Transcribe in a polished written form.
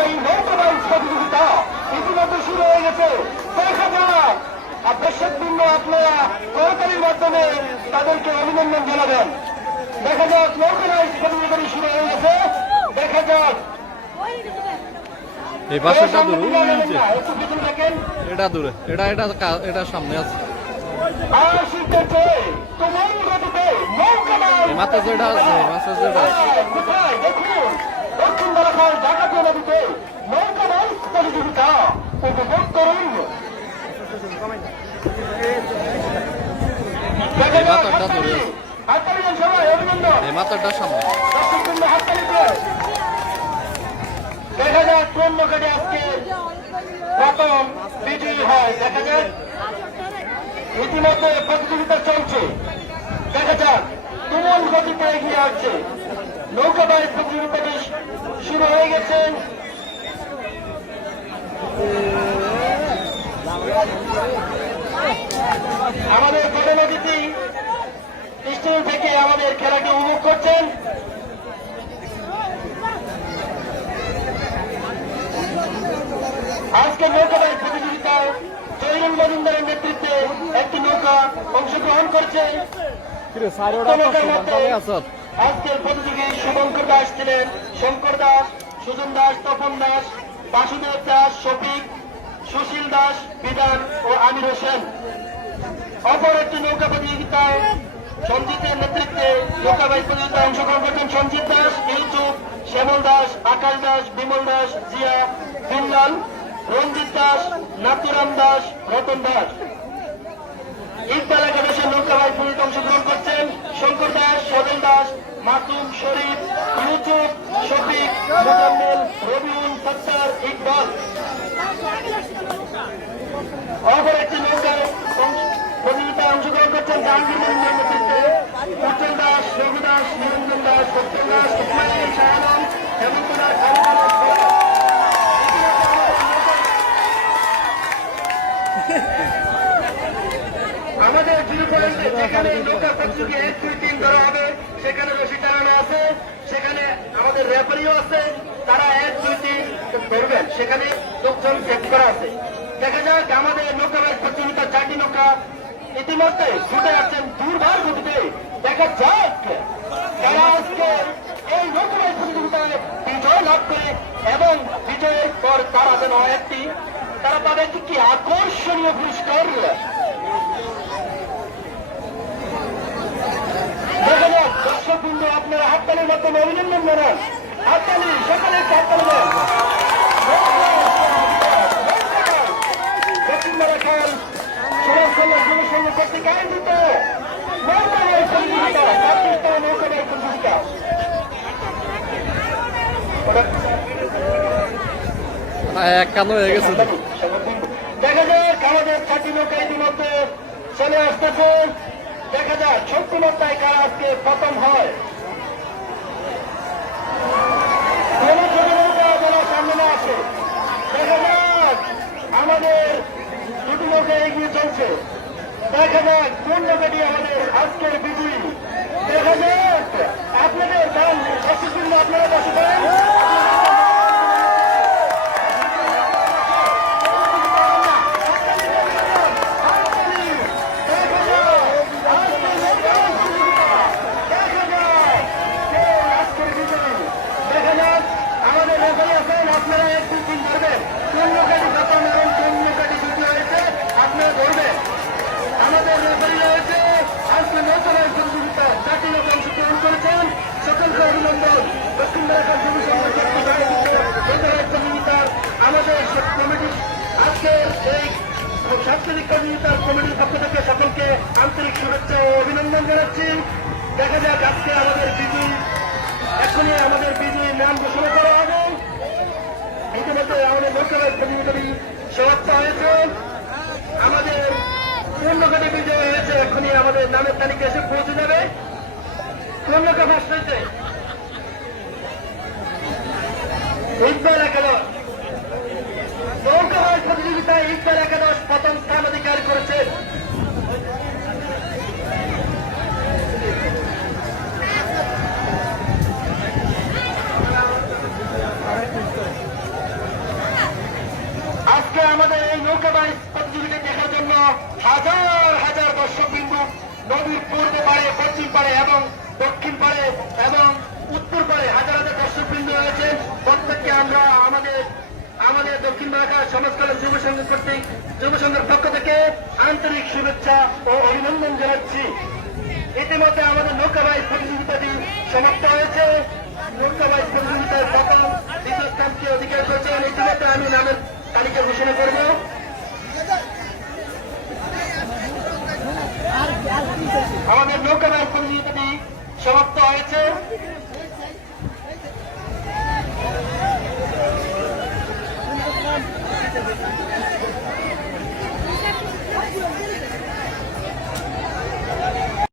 এই নৌকাবাইজ প্রতিযোগিতা ইতিমধ্যে শুরু হয়ে গেছে। দেখা যাক দর্শকবৃন্দ আপনারা করতালির মাধ্যমে তাদেরকে অভিনন্দন জানাবেন। দেখা যাক নৌকাবাইজ প্রতিযোগিতা শুরু হয়ে গেছে। দেখা যাক এই পাশেটা দূরে একটু পিছনে দেখেন, এটা দূরে এটা সামনে আছে আসিতেছে তোমার গতিতে নৌকাবাইজ মাথা যেটা আছে মাথা যেটা আছে কোথায় দেখুন দক্ষিণ বারাখাল ডাকাতিয়া নদীতে নৌকাবাইজ প্রতিযোগিতা উপভোগ করুন। এই মাথাটা দূরে আছে হাততালি দেন সবাই, অভিনন্দন। এই মাথাটা সামনে দর্শকবৃন্দ হাততালি দেন। দেখা যাক কোন নৌকাটি আজকে প্রথম বিজয়ী হয়। দেখা যাক ইতিমধ্যে প্রতিযোগিতা চলছে। দেখা যাক তুমুল গতিতে এগিয়ে আসছে নৌকাবাইজ প্রতিযোগিতাটি শুরু হয়ে গেছে। আমাদের প্রধান অতিথি স্টেজ থেকে আমাদের খেলাটি উপভোগ করছেন। আজকে নৌকাবাইজ প্রতিযোগিতায় জয়নুল মজুমদারের নেতৃত্বে একটি নৌকা অংশগ্রহণ করছে। আজকের প্রতিযোগী শুভঙ্কর দাস ছিলেন, শঙ্কর দাস, সুজন দাস, তপন দাস, বাসুদেব দাস, শফিক, সুশীল দাস, বিধান ও আমির হোসেন। অপর একটি নৌকা প্রতিযোগিতায় সঞ্জিতের নেতৃত্বে নৌকাবাইজ প্রতিযোগিতায় অংশগ্রহণ করছেন সঞ্জিত দাস, ইউসুফ, শ্যামল দাস, আকাশ দাস, বিমল দাস, জিয়া, বিমলাল, রঞ্জিত দাস, নাতুরাম দাস, রতন দাস। ইকবাল একাদশের নৌকাবাইজ প্রতিযোগিতায় অংশগ্রহণ করছেন শঙ্কর দাস, সজল দাস, মাসুম, শরীফ, ইউসুফ, শফিক, মুজাম্মেল, রবিউল, সত্তার, ইকবাল। অপর একটি নৌকায় প্রতিযোগিতায় অংশগ্রহণ করছেন জাহাঙ্গীর মজুমদারের নেতৃত্বে উজ্জ্বল দাস, রঘু দাস, নিরঞ্জন দাস, সত্যেন দাস, ইসমাইল, শাহানম, হেমন্ত দাস, আমাদের জিরো পয়েন্টে যেখানে নৌকা প্রতিযোগী 1, 2, 3 ধরা হবে সেখানে রশি টানানো আছে, সেখানে আমাদের রেফারিও আছে, তারা 1, 2, 3 ধরবেন, সেখানে লোকজন চেক করা আছে। দেখা যাক আমাদের নৌকাবাইজ প্রতিযোগিতার 4টি নৌকা ইতিমধ্যে ছুটে আসছেন দুর্বার গতিতে। দেখা যাক যারা আজকে এই নৌকাবাইজ প্রতিযোগিতায় বিজয় লাভ করে এবং বিজয়ের পর তারা যেন তারা পাবে কি আকর্ষণীয় পুরস্কার। দেখা যাক দর্শকবৃন্দ আপনারা হাততালির মাধ্যমে অভিনন্দন জানান। হাততালি, সকালে হাততালি দেন। দক্ষিণ বারাখাল সমাজ কল্যাণ যুব সংঘ কর্তৃক আয়োজিত নৌকাবাইজ প্রতিযোগিতা, জাতীয় নৌকাবাইজ প্রতিযোগিতা। একান্ন হয়ে গেছে। দেখা যাক আমাদের 4টি নৌকা ইতিমধ্যে চলে আসতেছে। দেখা যাক 70 নৌকায় কারা আজকে প্রথম হয়। কোন ছোট নৌকা যেন সামনে না আসে। দেখা যাক আমাদের 2টি নৌকা এগিয়ে চলছে। দেখা যাক কোন নৌকাটি আমাদের আজকের বিজয়ী। দেখা যাক আপনাদের দাম দর্শকবৃন্দ আপনারা বসে করেন। আপনারা 1, 2, 3 ধরবেন। কোন নৌকাটি প্রথম এবং কোন নৌকাটি দ্বিতীয় হয়েছে আপনারা ধরবেন। আমাদের রেফারি রয়েছে আজকে নৌকাবাইজ প্রতিযোগিতা 4টি নৌকা অংশগ্রহণ করেছেন। সকলকে অভিনন্দন। দক্ষিণ বারাখাল যুব সংঘ কর্তৃক আয়োজিত নৌকাবাইজ প্রতিযোগিতার আমাদের কমিটি আজকে এই সাংস্কৃতিক প্রতিযোগিতার কমিটির পক্ষ থেকে সকলকে আন্তরিক শুভেচ্ছা ও অভিনন্দন জানাচ্ছি। দেখা যাক আজকে আমাদের বিজয়ী, এখনই আমাদের বিজয়ীর নাম ঘোষণা করা হবে। ইতিমধ্যে আমাদের নৌকাবাইজ প্রতিযোগিতাটি সমাপ্ত হয়েছে। আমাদের কোন নৌকাটি বিজয় হয়েছে এখনই আমাদের নামের তালিকা এসে পৌঁছে যাবে। কোন নৌকা ফার্স্ট হয়েছে? ইকবাল একাদশ। নৌকাবাইজ প্রতিযোগিতায় ইকবাল একাদশ প্রথম স্থান অধিকার করেছেন। আমাদের এই নৌকা বাইচ প্রতিযোগিতা দেখার জন্য হাজার হাজার দর্শকবৃন্দ নদীর পূর্ব পাড়ে, পশ্চিম পাড়ে এবং দক্ষিণ পাড়ে এবং উত্তর পাড়ে হাজার হাজার দর্শকবৃন্দ রয়েছে। প্রত্যেককে আমরা আমাদের দক্ষিণ এলাকার সমাজকল্যাণ যুব সংঘ কর্তৃক যুব সংঘের পক্ষ থেকে আন্তরিক শুভেচ্ছা ও অভিনন্দন জানাচ্ছি। ইতিমধ্যে আমাদের নৌকা বাইচ প্রতিযোগিতাটি সমাপ্ত হয়েছে। নৌকা বাইচ প্রতিযোগিতার প্রথম দ্বিতীয় স্থানকে অধিকার করেছেন। ইতিমধ্যে আমি নামের তালিকা ঘোষণা করব। আমাদের নৌকা বাইচ প্রতিযোগিতাটি সমাপ্ত হয়েছে।